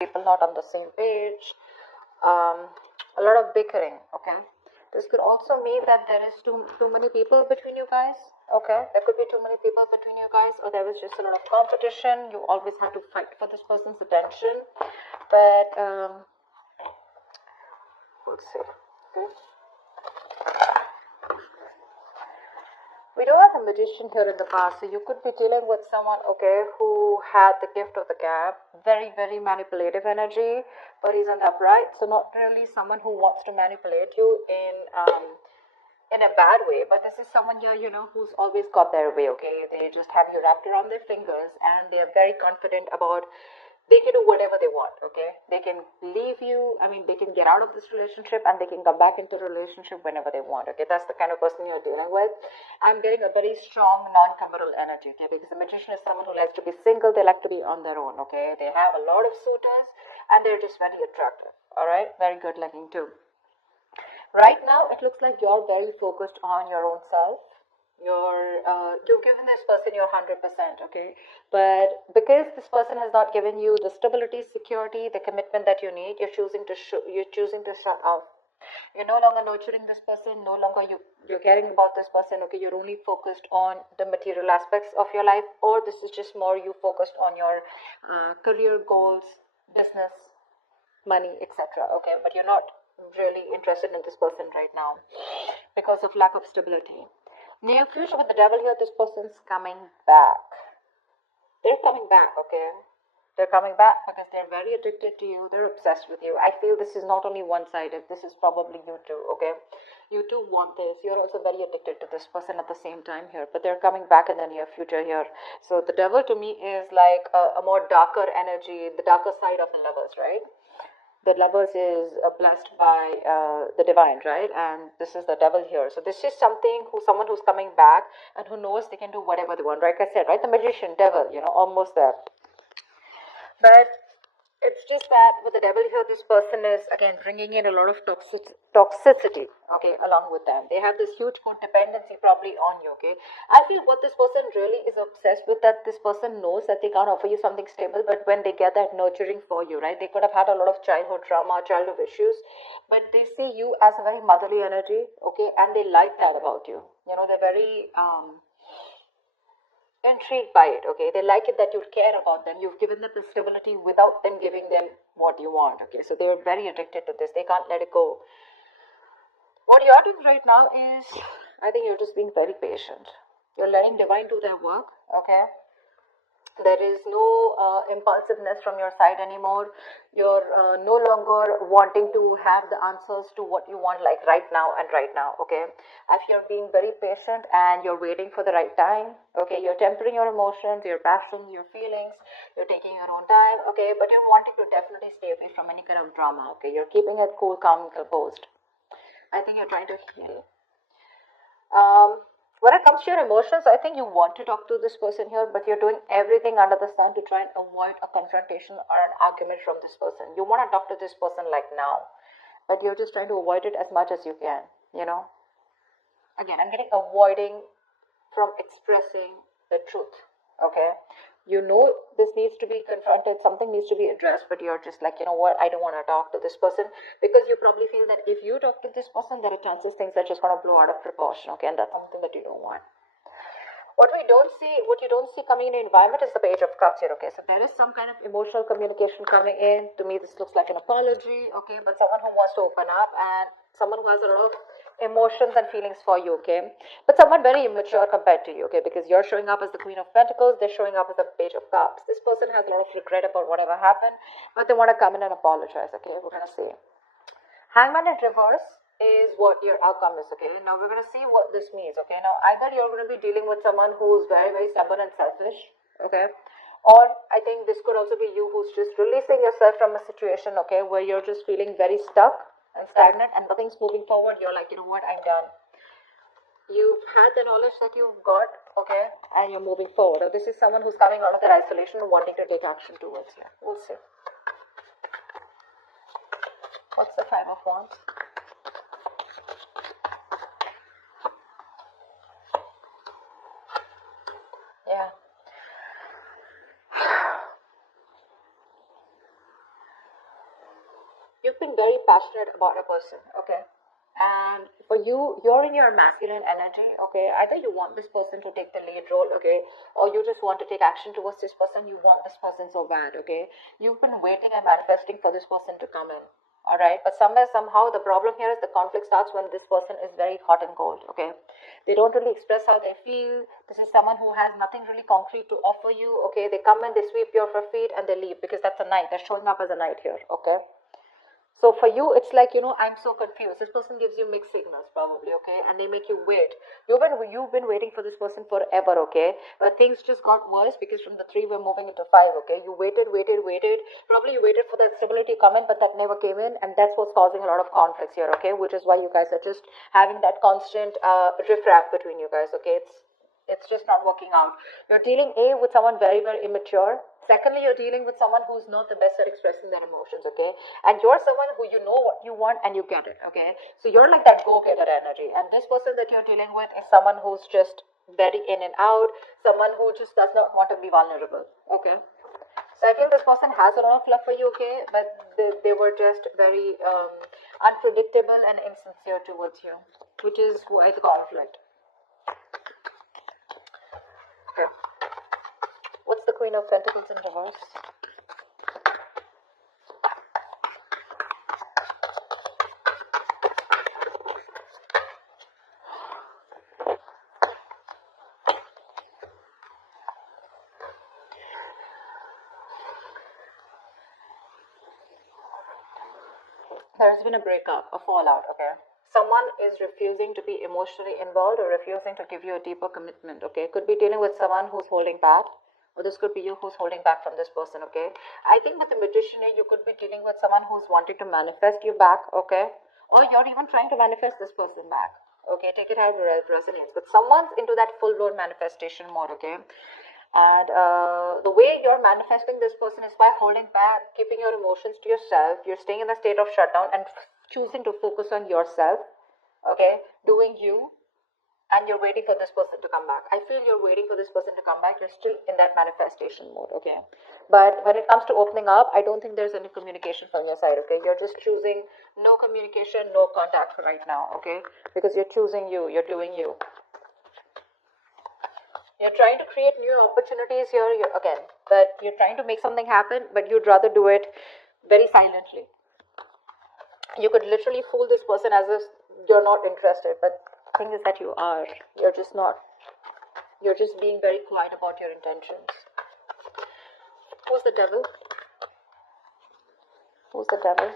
people not on the same page, a lot of bickering. Okay, this could also mean that there is too many people between you guys. Okay, there could be too many people between you guys, or there was just a lot of competition. You always had to fight for this person's attention. But we'll see. Okay. We do have a magician here in the past, so you could be dealing with someone, okay, who had the gift of the gab, very, very manipulative energy, but he's an upright, so not really someone who wants to manipulate you in a bad way, but this is someone here, who's always got their way, okay? They just have you wrapped around their fingers, and they are very confident about they can do whatever they want, okay? They can leave you, they can get out of this relationship and they can come back into a relationship whenever they want, okay? That's the kind of person you're dealing with. I'm getting a very strong non-committal energy, okay? Because the magician is someone who likes to be single, they like to be on their own, okay? They have a lot of suitors and they're just very attractive, all right? Very good looking too. Right now, it looks like you're very focused on your own self. You've given this person your 100%, okay? But because this person has not given you the stability, security, the commitment that you need, you're choosing to shut off. You're no longer nurturing this person, no longer you're caring about this person, okay? You're only focused on the material aspects of your life, or this is just more you focused on your career goals, business, money, etc., okay? But you're not really interested in this person right now because of lack of stability. Near future with the devil here, this person's coming back. They're coming back, okay? They're coming back because they're very addicted to you. They're obsessed with you. I feel this is not only one-sided. This is probably you too, okay? You too want this. You're also very addicted to this person at the same time here. But they're coming back in the near future here. So the devil to me is like a more darker energy, the darker side of the lovers, right? The lovers is blessed by the divine, right? And this is the devil here. So this is someone who's coming back and who knows they can do whatever they want. Like I said, right? The magician, devil, almost there. But it's just that with the devil here, this person is again bringing in a lot of toxicity, okay, along with them. They have this huge codependency probably on you, okay. I feel what this person really is obsessed with, that this person knows that they can't offer you something stable, but when they get that nurturing for you, right, they could have had a lot of childhood trauma, childhood issues, but they see you as a very motherly energy, okay, and they like that about you. They're very intrigued by it, okay. They like it that you care about them. You've given them the stability without them giving them what you want, okay. So they're very addicted to this. They can't let it go. What you're doing right now is, I think you're just being very patient. You're letting divine do their work, okay. There is no impulsiveness from your side anymore. You're no longer wanting to have the answers to what you want, like right now and right now, okay. If you're being very patient and you're waiting for the right time, okay, you're tempering your emotions, your passions, your feelings, you're taking your own time, okay, but you're wanting to definitely stay away from any kind of drama, okay. You're keeping it cool, calm, and composed. I think you're trying to heal. When it comes to your emotions, I think you want to talk to this person here, but you're doing everything under the sun to try and avoid a confrontation or an argument from this person. You want to talk to this person like now, but you're just trying to avoid it as much as you can. Again, I'm getting avoiding from expressing the truth, okay. This needs to be confronted, something needs to be addressed, but you're just like, what, I don't want to talk to this person, because you probably feel that if you talk to this person, there are chances things are just going to blow out of proportion, okay, and that's something that you don't want. What you don't see coming in the environment is the Page of Cups here, okay. So there is some kind of emotional communication coming in. To me, this looks like an apology, okay, but someone who wants to open up and someone who has a lot of emotions and feelings for you, okay, but someone very immature compared to you, okay, because you're showing up as the Queen of Pentacles, they're showing up as the Page of Cups. This person has a lot of regret about whatever happened, but they want to come in and apologize, okay. We're going to see. Hangman in reverse is what your outcome is, okay. Now we're going to see what this means, okay. Now either you're going to be dealing with someone who's very, very stubborn and selfish, okay, or I think this could also be you who's just releasing yourself from a situation, okay, where you're just feeling very stuck and stagnant and nothing's moving forward. You're like, what, I'm done. You've had the knowledge that you've got, okay, and you're moving forward. Or this is someone who's coming out of their isolation and wanting to take action towards you. We'll see. What's the Five of Wands? Yeah. you've been very passionate about a person, okay? And for you, you're in your masculine energy, okay? Either you want this person to take the lead role, okay? Or you just want to take action towards this person. You want this person so bad, okay? You've been waiting and manifesting for this person to come in, all right? But somewhere, somehow, the problem here is the conflict starts when this person is very hot and cold, okay? They don't really express how they feel. This is someone who has nothing really concrete to offer you, okay? They come in, they sweep your feet, and they leave because that's a knight. They're showing up as a knight here, okay? So for you, it's like, I'm so confused. This person gives you mixed signals probably, okay? And they make you wait. You've been waiting for this person forever, okay? But things just got worse because from the 3, we're moving into 5, okay? You waited. Probably you waited for that stability to come in, but that never came in. And that's what's causing a lot of conflicts here, okay? Which is why you guys are just having that constant riff-raff between you guys, okay? It's just not working out. You're dealing with someone very, very immature. Secondly, you're dealing with someone who's not the best at expressing their emotions, okay? And you're someone who you know what you want and you get it, okay? So you're like that go-getter energy. And this person that you're dealing with is someone who's just very in and out, someone who just does not want to be vulnerable, okay? So I feel this person has a lot of love for you, okay? But they were just very unpredictable and insincere towards you, which is why the conflict. Okay. What's the Queen of Pentacles in reverse? There's been a breakup, a fallout, okay? Someone is refusing to be emotionally involved or refusing to give you a deeper commitment, okay? Could be dealing with someone who's holding back. Or this could be you who's holding back from this person, okay? I think with the Magician here, you could be dealing with someone who's wanting to manifest you back, okay? Or you're even trying to manifest this person back, okay? Take it however it resonates. But someone's into that full-blown manifestation mode, okay? And the way you're manifesting this person is by holding back, keeping your emotions to yourself. You're staying in the state of shutdown and choosing to focus on yourself, okay? Doing you. And you're waiting for this person to come back. I feel you're waiting for this person to come back. You're still in that manifestation mode, okay? But when it comes to opening up, I don't think there's any communication from your side, okay? You're just choosing no communication, no contact right now, okay? Because you're choosing you. You're doing you. You're trying to create new opportunities here, but you're trying to make something happen, but you'd rather do it very silently. You could literally fool this person as if you're not interested, but thing is that you are. You're just not. You're just being very quiet about your intentions. Who's the devil? Who's the devil?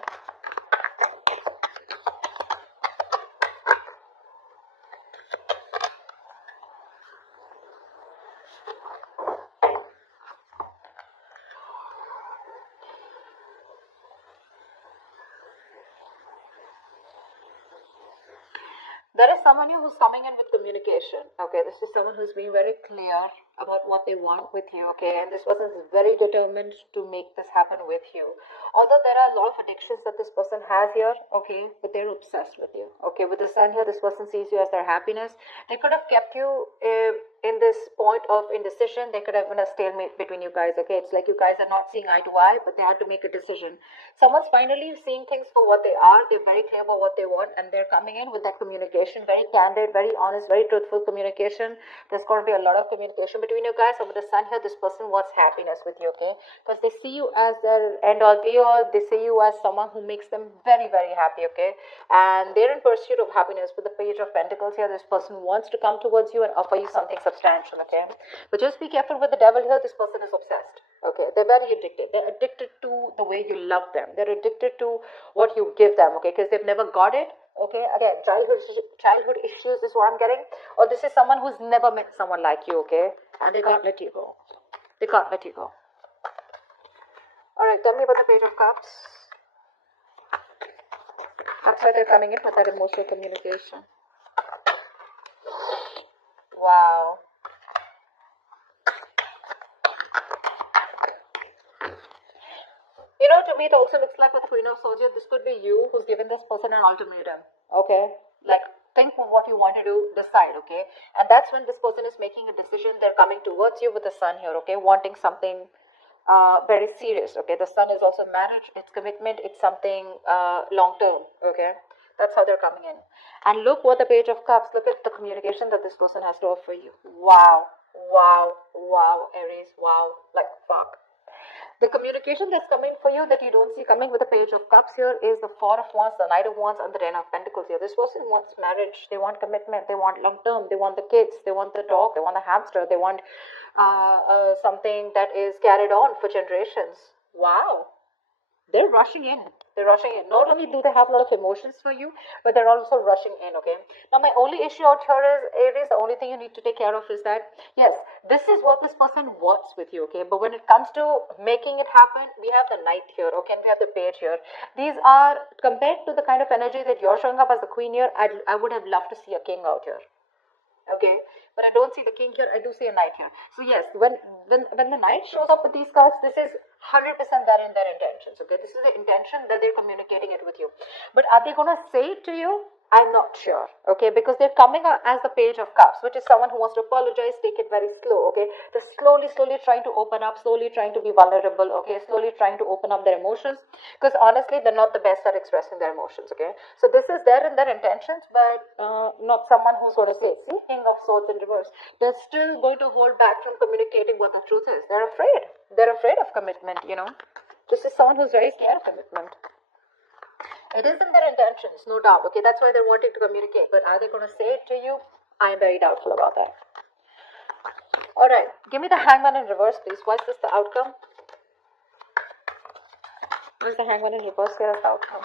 There is someone who's coming in with communication, okay? This is someone who's being very clear about what they want with you, okay? And this person is very determined to make this happen with you. Although there are a lot of addictions that this person has here, okay? But they're obsessed with you, okay? With the sun here, this person sees you as their happiness. They could have kept you in this point of indecision. They could have been a stalemate between you guys, okay? It's like you guys are not seeing eye to eye, but they had to make a decision. Someone's finally seeing things for what they are. They're very clear about what they want, and they're coming in with that communication, very candid, very honest, very truthful communication. There's going to be a lot of communication between you guys. So with the sun here, this person wants happiness with you, okay? Because they see you as their end all be all. They see you as someone who makes them very, very happy, okay? And they're in pursuit of happiness. With the Page of Pentacles here, this person wants to come towards you and offer you something substantial, okay? But just be careful with the devil here. This person is obsessed, okay? They're very addicted. They're addicted to the way you love them. They're addicted to what you give them, okay? Because they've never got it. Okay, again, childhood issues is what I'm getting. Or this is someone who's never met someone like you, okay? And they can't let you go. They can't let you go. Alright, tell me about the Page of Cups. That's why they're coming in with that emotional communication. Wow. You know, to me, it also looks like with Queen of Swords, this could be you who's given this person an ultimatum, okay? Like, think of what you want to do, decide, okay? And that's when this person is making a decision. They're coming towards you with the sun here, okay? Wanting something very serious. Okay, the sun is also marriage, it's commitment, it's something long term. Okay, that's how they're coming in. And look what the Page of Cups, look at the communication that this person has to offer you. Wow, wow, wow, Aries, wow, like fuck. The communication that's coming for you that you don't see coming with the Page of Cups here is the Four of Wands, the Knight of Wands, and the Ten of Pentacles here. This person wants marriage, they want commitment, they want long term, they want the kids, they want the dog, they want the hamster, they want something that is carried on for generations. Wow. They're rushing in. They're rushing in. Not only do they have a lot of emotions for you, but they're also rushing in, okay? Now, my only issue out here is, Aries, the only thing you need to take care of is that, yes, this is what this person wants with you, okay? But when it comes to making it happen, we have the Knight here, okay? And we have the Page here. These are, compared to the kind of energy that you're showing up as the Queen here, I would have loved to see a King out here. Okay, but I don't see the King here, I do see a Knight here. So yes, when the Knight shows up with these cards, this is 100% that in their intentions. Okay, this is the intention that they're communicating it with you. But are they gonna say it to you? I'm not sure, okay, because they're coming out as the Page of Cups, which is someone who wants to apologize, take it very slow, okay. They're slowly trying to open up, slowly trying to be vulnerable, okay, slowly trying to open up their emotions, because honestly, they're not the best at expressing their emotions, okay. So this is there in their intentions, but not someone who's going to say, see, King of Swords in reverse. They're still going to hold back from communicating what the truth is. They're afraid. They're afraid of commitment, you know. This is someone who's very scared of commitment. It is in their intentions, no doubt. Okay, that's why they're wanting to communicate. But are they going to say it to you? I am very doubtful about that. Alright, give me the Hangman in reverse, please. What's this the outcome? Where's the Hangman in reverse here as the outcome?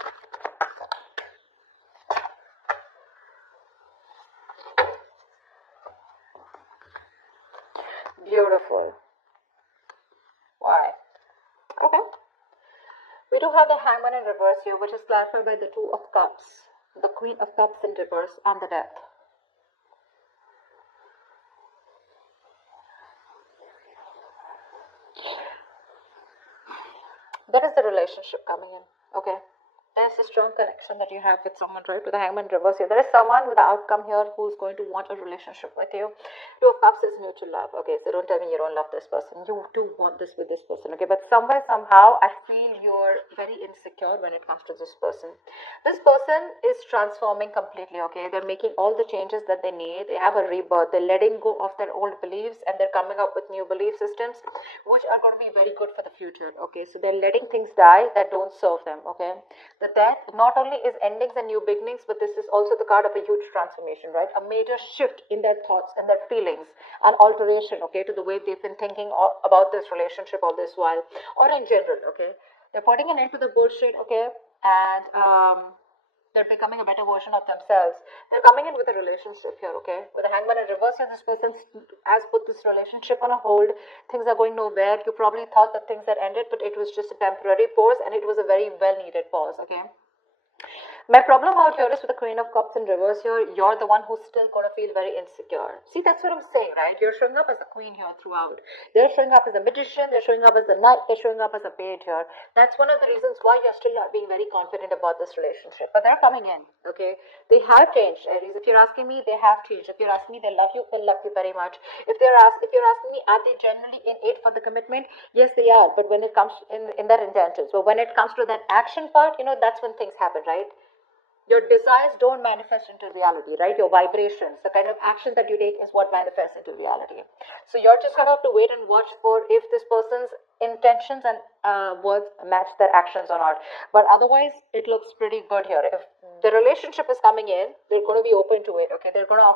Beautiful. Why? Okay. We do have the Hangman in reverse here, which is clarified by the Two of Cups, the Queen of Cups in reverse, and the Death. That is the relationship coming in, okay? There's a strong connection that you have with someone, right? With the Hangman reverse here. There is someone with the outcome here who's going to want a relationship with you. Two of Cups is mutual love. Okay, so don't tell me you don't love this person. You do want this with this person, okay? But somewhere, somehow, I feel you're very insecure when it comes to this person. This person is transforming completely, okay? They're making all the changes that they need. They have a rebirth. They're letting go of their old beliefs and they're coming up with new belief systems, which are going to be very good for the future, okay? So they're letting things die that don't serve them, okay? The Death not only is endings and new beginnings, but this is also the card of a huge transformation, right? A major shift in their thoughts and their feelings, an alteration, okay, to the way they've been thinking about this relationship all this while, or in general, okay? They're putting an end to the bullshit, okay, and they're becoming a better version of themselves. They're coming in with a relationship here, okay? With the Hangman in reverse here, this person has put this relationship on a hold. Things are going nowhere. You probably thought that things had ended, but it was just a temporary pause, and it was a very well-needed pause, okay? My problem out here is with the Queen of Cups in reverse here, you're the one who's still going to feel very insecure. See, that's what I'm saying, right? You're showing up as the Queen here throughout. They're showing up as a Magician, they're showing up as the Knight, they're showing up as a Page here. That's one of the reasons why you're still not being very confident about this relationship. But they're coming in, okay? They have changed, Aries. If you're asking me, they have changed. If you're asking me, they love you very much. If you're asking me, are they generally in it for the commitment? Yes, they are. But when it comes in their intentions, but when it comes to that action part, you know, that's when things happen, right? Your desires don't manifest into reality, right? Your vibrations, the kind of actions that you take is what manifests into reality. So you're just going to have to wait and watch for if this person's intentions and words match their actions or not. But otherwise, it looks pretty good here. If the relationship is coming in, they're going to be open to it, okay? They're going to